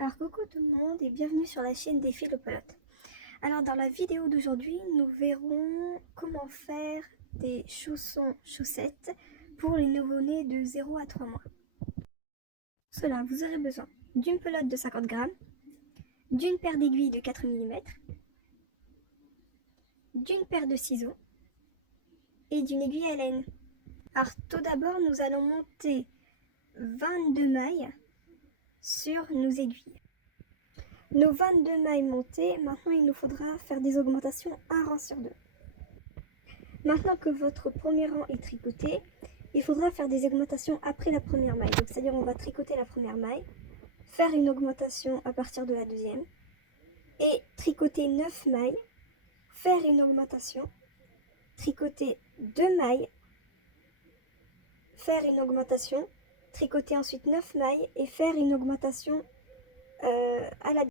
Alors coucou tout le monde et bienvenue sur la chaîne des Philopolotes. Alors dans la vidéo d'aujourd'hui, nous verrons comment faire des chaussons chaussettes pour les nouveau-nés de 0 à 3 mois. Pour cela, vous aurez besoin d'une pelote de 50 grammes, d'une paire d'aiguilles de 4 mm, d'une paire de ciseaux et d'une aiguille à laine. Alors tout d'abord, nous allons monter 22 mailles sur nos aiguilles. Nos 22 mailles montées, maintenant il nous faudra faire des augmentations un rang sur deux. Maintenant que votre premier rang est tricoté, il faudra faire des augmentations après la première maille. Donc c'est-à-dire on va tricoter la première maille, faire une augmentation à partir de la deuxième, et tricoter 9 mailles, faire une augmentation, tricoter 2 mailles, faire une augmentation, tricoter ensuite 9 mailles et faire une augmentation à la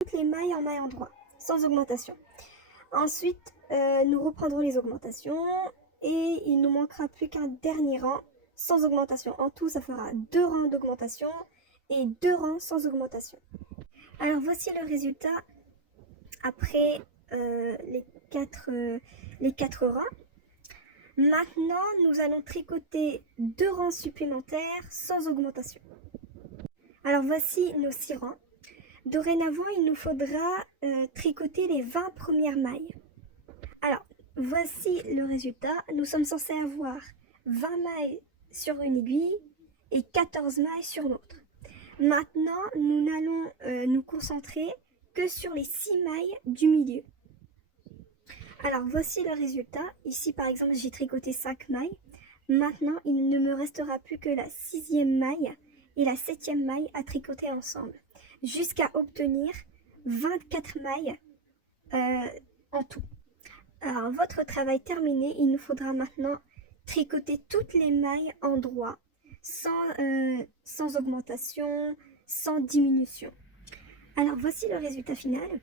toutes les mailles en maille endroit, sans augmentation. Ensuite, nous reprendrons les augmentations et il nous manquera plus qu'un dernier rang sans augmentation. En tout, ça fera 2 rangs d'augmentation et 2 rangs sans augmentation. Alors voici le résultat après les 4 rangs. Maintenant, nous allons tricoter 2 rangs supplémentaires sans augmentation. Alors voici nos 6 rangs. Dorénavant, il nous faudra tricoter les 20 premières mailles. Alors, voici le résultat. Nous sommes censés avoir 20 mailles sur une aiguille et 14 mailles sur l'autre. Maintenant, nous n'allons nous concentrer que sur les 6 mailles du milieu. Alors, voici le résultat. Ici, par exemple, j'ai tricoté 5 mailles. Maintenant, il ne me restera plus que la 6e maille et la 7e maille à tricoter ensemble, jusqu'à obtenir 24 mailles en tout. Alors, votre travail terminé, il nous faudra maintenant tricoter toutes les mailles en droit, sans augmentation, sans diminution. Alors, voici le résultat final.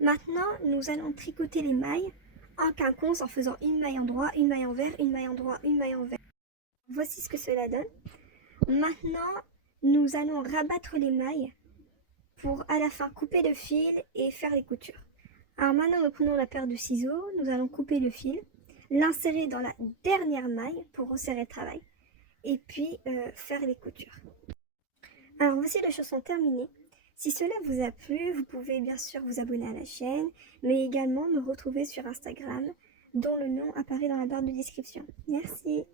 Maintenant, nous allons tricoter les mailles en quinconce en faisant une maille en droit, une maille envers, une maille en droit, une maille envers. Voici ce que cela donne. Maintenant, nous allons rabattre les mailles pour à la fin couper le fil et faire les coutures. Alors maintenant, nous prenons la paire de ciseaux, nous allons couper le fil, l'insérer dans la dernière maille pour resserrer le travail et puis faire les coutures. Alors voici le chausson terminé. Si cela vous a plu, vous pouvez bien sûr vous abonner à la chaîne, mais également me retrouver sur Instagram, dont le nom apparaît dans la barre de description. Merci.